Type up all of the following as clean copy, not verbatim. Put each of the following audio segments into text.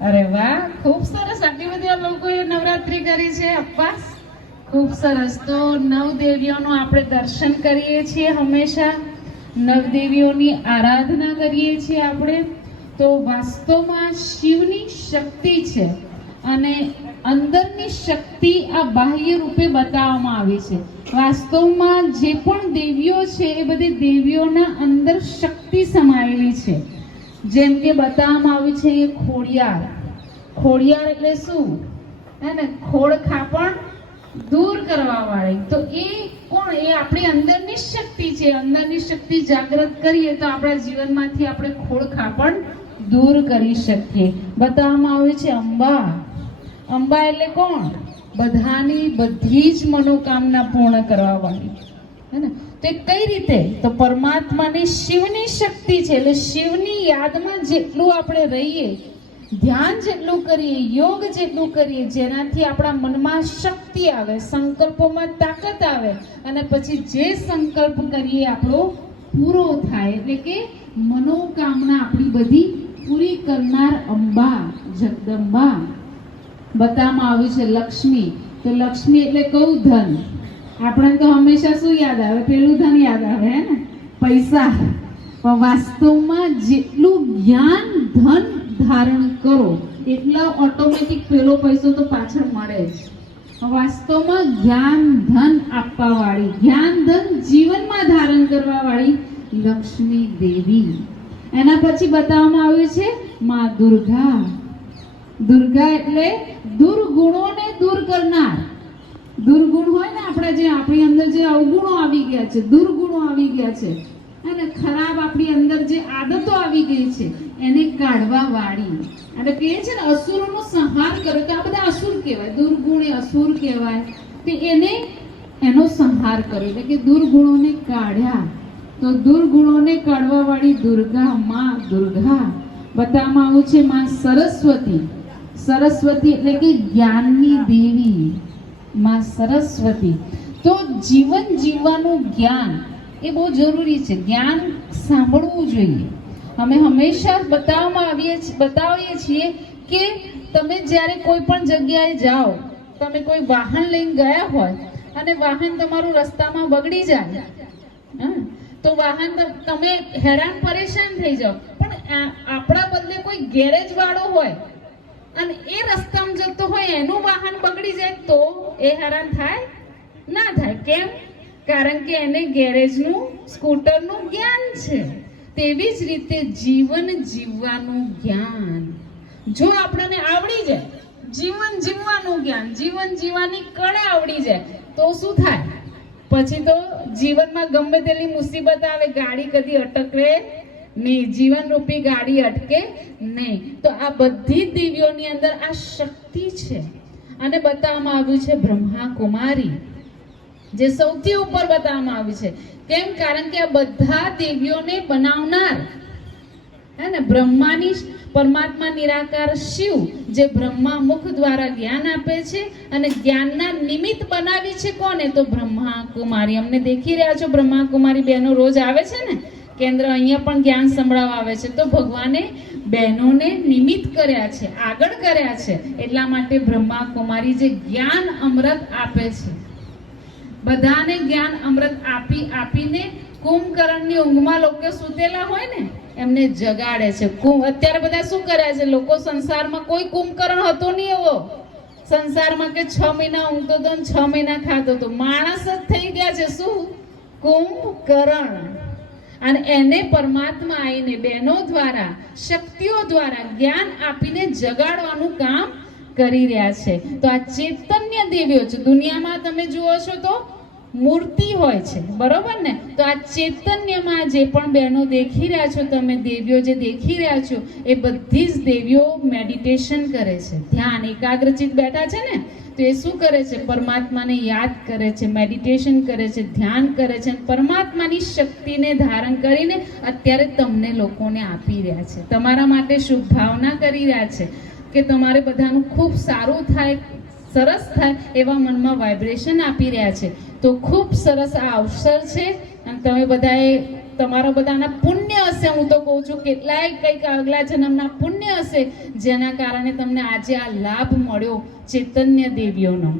અરે વાહ, ખૂબ સરસ. આટલી બધી લોકોએ નવરાત્રી કરી છે અપ્પા, ખૂબ સરસ. તો નવદેવીઓનું આપણે દર્શન કરીએ છીએ, હંમેશા નવદેવીઓની આરાધના કરીએ છીએ આપણે. તો વાસ્તવમાં શિવની શક્તિ છે અને અંદરની શક્તિ આ બાહ્ય રૂપે બતાવવામાં આવી છે. વાસ્તવમાં જે પણ દેવીઓ છે એ બધી દેવીઓના અંદર શક્તિ સમાયેલી છે. જેમ કે બતાવવામાં આવ્યું છે એ ખોડિયાર. ખોડિયાર એટલે શું? હે ને, ખોડ ખાપણ દૂર કરવા વાળી. તો એ કોણ? એ આપણી અંદરની શક્તિ છે. અંદરની શક્તિ જાગૃત કરીએ તો આપણા જીવનમાંથી આપણે ખોડ ખાપણ દૂર કરી શકીએ. બતાવવામાં આવ્યું છે અંબા. અંબા એટલે કોણ? બધાની બધી જ મનોકામના પૂર્ણ કરવા વાળી. હે ને, તો એ કઈ રીતે? તો પરમાત્માની શિવની શક્તિ છે. એટલે શિવની યાદમાં જેટલું આપણે રહીએ, ધ્યાન જેટલું કરીએ, યોગ જેટલું કરીએ, જેનાથી આપણા મનમાં શક્તિ આવે, સંકલ્પોમાં તાકાત આવે અને પછી જે સંકલ્પ કરીએ આપણો પૂરો થાય. એટલે કે મનોકામના આપણી બધી પૂરી કરનાર અંબા, જગદંબા. બતાવવામાં આવ્યું છે લક્ષ્મી. તો લક્ષ્મી એટલે કયું? ધન. આપણને તો હંમેશા શું યાદ આવે? પેલું ધન યાદ આવે, હે ને, પૈસા. પણ વાસ્તવમાં જેટલું જ્ઞાન ધન ધારણ કરો એટલા ઓટોમેટિક પેલો પૈસો તો પાછળ મળે જ. વાસ્તવમાં જ્ઞાન ધન આપવા વાળી, જ્ઞાન ધન જીવનમાં ધારણ કરવા વાળી લક્ષ્મી દેવી. એના પછી બતાવવામાં આવ્યું છે માં દુર્ગા. દુર્ગા એટલે દુર્ગુણોને દૂર કરનાર. દુર્ગુણ હોય ને આપણા, જે આપણી અંદર જે અવગુણો આવી ગયા છે, દુર્ગુણો આવી ગયા છે અને ખરાબ આપણી અંદર જે આદતો આવી ગઈ છે એને કાઢવા વાળી. અને કહે છે ને અસુરોનો સંહાર કર્યો. તો આ બધા અસુર કહેવાય, દુર્ગુણ એ અસુર કહેવાય. તો એનો સંહાર કર્યો એટલે કે દુર્ગુણોને કાઢ્યા. તો દુર્ગુણોને કાઢવા વાળી દુર્ગા, માં દુર્ગા. બતાવવામાં આવ્યું છે માં સરસ્વતી. સરસ્વતી એટલે કે જ્ઞાનની દેવી, માં સરસ્વતી. તો જીવન જીવવાનું જ્ઞાન એ બહુ જરૂરી છે. જ્ઞાન સાંભળવું જોઈએ. અમે હંમેશા બતાવીએ છીએ કે તમે જ્યારે કોઈ પણ જગ્યાએ જાઓ, તમે કોઈ વાહન લઈને ગયા હોય અને વાહન તમારું રસ્તામાં બગડી જાય, તો વાહન તમે હેરાન પરેશાન થઈ જાઓ. પણ આપણા બદલે કોઈ ગેરેજ વાળો હોય અને એ રસ્તામાં જતો હોય, એનું વાહન બગડી જાય તો એ હેરાન થાય? ના થાય. કેમ? કારણ કે એને ગેરેજનું, સ્કૂટરનું જ્ઞાન છે. તેવી જ રીતે જીવન જીવવાનું જ્ઞાન જો આપણને આવડી જાય, જીવન જીવવાનું જ્ઞાન, જીવન જીવવાની કળા આવડી જાય તો શું થાય? પછી તો જીવનમાં ગમે તેટલી મુસીબત આવે, ગાડી કદી અટકે નહીં, જીવન રૂપી ગાડી અટકે નહીં. તો આ બધી દેવીઓની અંદર આ શક્તિ છે. અને બતાવવામાં આવ્યું છે બ્રહ્મા કુમારી, જે સૌથી ઉપર બતાવવામાં આવ્યું છે. કેમ? કારણ કે આ બધા દેવીઓને બનાવનાર, હે ને, બ્રહ્માની, પરમાત્મા નિરાકાર શિવ, જે બ્રહ્મા મુખ દ્વારા જ્ઞાન આપે છે અને જ્ઞાનના નિમિત્ત બનાવી છે કોને? તો બ્રહ્મા કુમારી. અમને દેખી રહ્યા છો બ્રહ્મા કુમારી બહેનો રોજ આવે છે ને કેન્દ્ર, અહીંયા પણ જ્ઞાન સંભળાવવા આવે છે. તો ભગવાને બહેનોને નિમિત્ત કર્યા છે, આગળ કર્યા છે. એટલા માટે બ્રહ્મા કુમારી જે જ્ઞાન અમૃત આપે છે, બધાને જ્ઞાન અમૃત આપીને કુંભકર્ણની ઊંઘમાં લોકો સૂતેલા હોય ને એમને જગાડે છે. અત્યારે બધા શું કર્યા છે લોકો? સંસારમાં કોઈ કુંભકર્ણ હતો નહીં એવો સંસારમાં કે 6 મહિના ઊંઘતો હતો ને 6 મહિના ખાતો હતો. માણસ જ થઈ ગયા છે શું? કુંભકર્ણ. અને એને પરમાત્મા આવીને બહેનો દ્વારા, શક્તિઓ દ્વારા જ્ઞાન આપીને જગાડવાનું કામ કરી રહ્યા છે. તો આ ચૈતન્ય દેવીઓ છે. દુનિયામાં તમે જુઓ છો તો મૂર્તિ હોય છે, બરોબર ને? તો આ ચૈતન્યમાં જે પણ બહેનો દેખી રહ્યા છો તમે, દેવીઓ જે દેખી રહ્યા છો, એ બધી જ દેવીઓ મેડિટેશન કરે છે, ધ્યાન, એકાગ્રચિત બેઠા છે ને. તો એ શું કરે છે? પરમાત્માને યાદ કરે છે, મેડિટેશન કરે છે, ધ્યાન કરે છે. પરમાત્માની શક્તિને ધારણ કરીને અત્યારે તમને લોકોને આપી રહ્યા છે, તમારા માટે શુભ ભાવના કરી રહ્યા છે કે તમારે બધાનું ખૂબ સારું થાય, સરસ થાય એવા મનમાં વાઇબ્રેશન આપી રહ્યા છે. તો ખૂબ સરસ આ અવસર છે અને તમે બધાએ તમારા બધાના પુણ્ય હશે. હું તો કહું છું કેટલાય કંઈક આગલા જન્મના પુણ્ય હશે જેના કારણે તમને આજે આ લાભ મળ્યો ચૈતન્ય દેવીઓનો.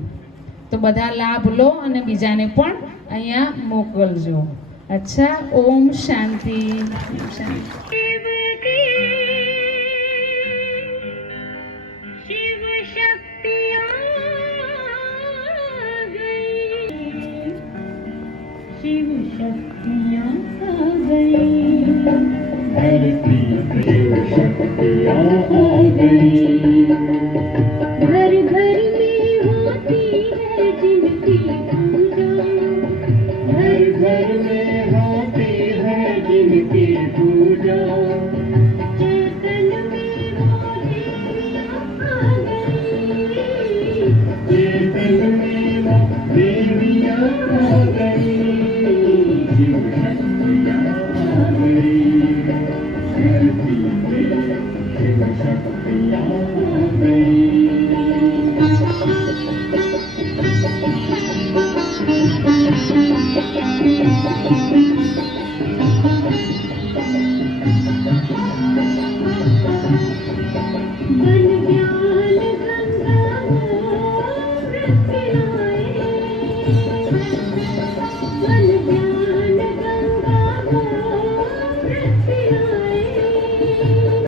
તો બધા લાભ લો અને બીજાને પણ અહીંયા મોકલજો. અચ્છા, ઓમ શાંતિ. શાંતિ. शिव शक्तियाँ आ गई, धरती शिव शक्तियाँ आ गई। घर घर में होती है जिनकी पूजा, घर घर में होती है जिनकी पूजा। चेतन में वो देवियाँ आ गई, चेतन में वो देवियाँ आ गई। शिव शक्तियाँ आ गई, धरती पे शिव शक्तियाँ आ गई। बन ज्ञान गंगा वो वृत्ति लाए,